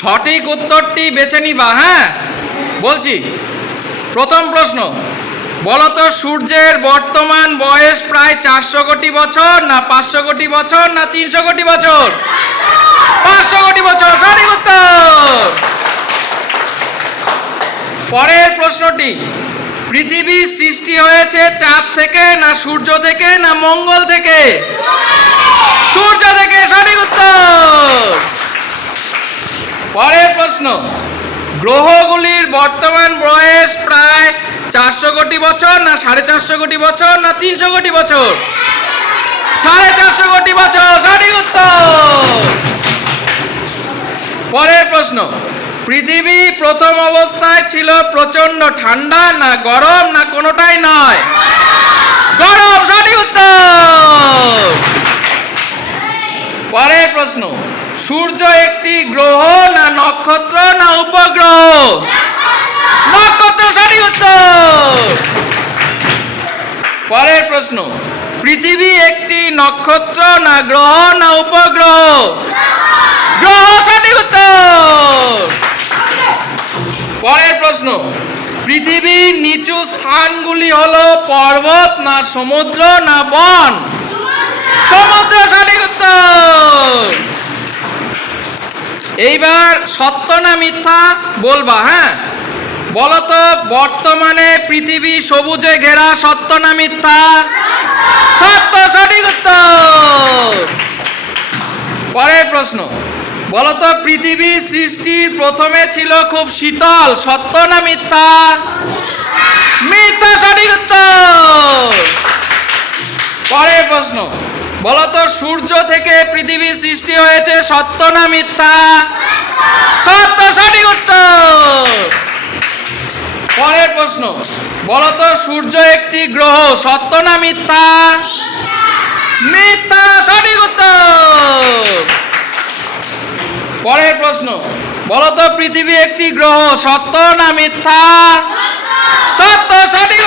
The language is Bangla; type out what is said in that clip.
সঠিক উত্তরটি বেছে নিবা। হ্যাঁ, বলছি। প্রথম প্রশ্ন, বলতো সূর্যের বর্তমান বয়স প্রায় 400 কোটি বছর, না 500 কোটি বছর, না 300 কোটি বছর? 500 কোটি বছর, সঠিক উত্তর। পরের প্রশ্নটি, পৃথিবী সৃষ্টি হয়েছে চাঁদ থেকে, না সূর্য থেকে, না মঙ্গল থেকে? সূর্য থেকে, সঠিক উত্তর। পরের প্রশ্ন, গ্রহগুলির বর্তমান বয়স প্রায় 400 কোটি বছর, না 450 কোটি বছর, না 300 কোটি বছর? 450 কোটি বছর, সঠিক উত্তর। পরের প্রশ্ন, পৃথিবী প্রথম অবস্থায় ছিল প্রচন্ড ঠান্ডা, না গরম, না কোনোটাই নয়? গরম, সঠিক উত্তর। পরের প্রশ্ন, সূর্য একটি গ্রহ, না নক্ষত্র, না উপগ্রহ? নক্ষত্র, সঠিক উত্তর। পরের প্রশ্ন, পৃথিবী একটি নক্ষত্র, না গ্রহ, না উপগ্রহ? গ্রহ, সঠিক উত্তর। পরের প্রশ্ন, পৃথিবীর নিচু স্থানগুলি হলো পর্বত, না সমুদ্র, না বন? সমুদ্র, সঠিক উত্তর। এইবার সত্য না মিথ্যা বলবা। হ্যাঁ, বলতো বর্তমানে পৃথিবী সবুজে ঘেরা, সত্য না মিথ্যা? সত্য, সঠিক উত্তর। পরের প্রশ্ন, বলতো পৃথিবী সৃষ্টির প্রথমে ছিল খুব শীতল, সত্য না মিথ্যা? মিথ্যা, সঠিক উত্তর। পরের প্রশ্ন, বলতো সূর্য থেকে পৃথিবী সৃষ্টি হয়েছে, সত্য না মিথ্যা? সত্য, সঠিক উত্তর। পরের প্রশ্ন, বলতো সূর্য একটি গ্রহ, সত্য না মিথ্যা? মিথ্যা, সঠিক উত্তর। পরের প্রশ্ন, বলতো পৃথিবী একটি গ্রহ, সত্য না মিথ্যা? সত্য, সঠিক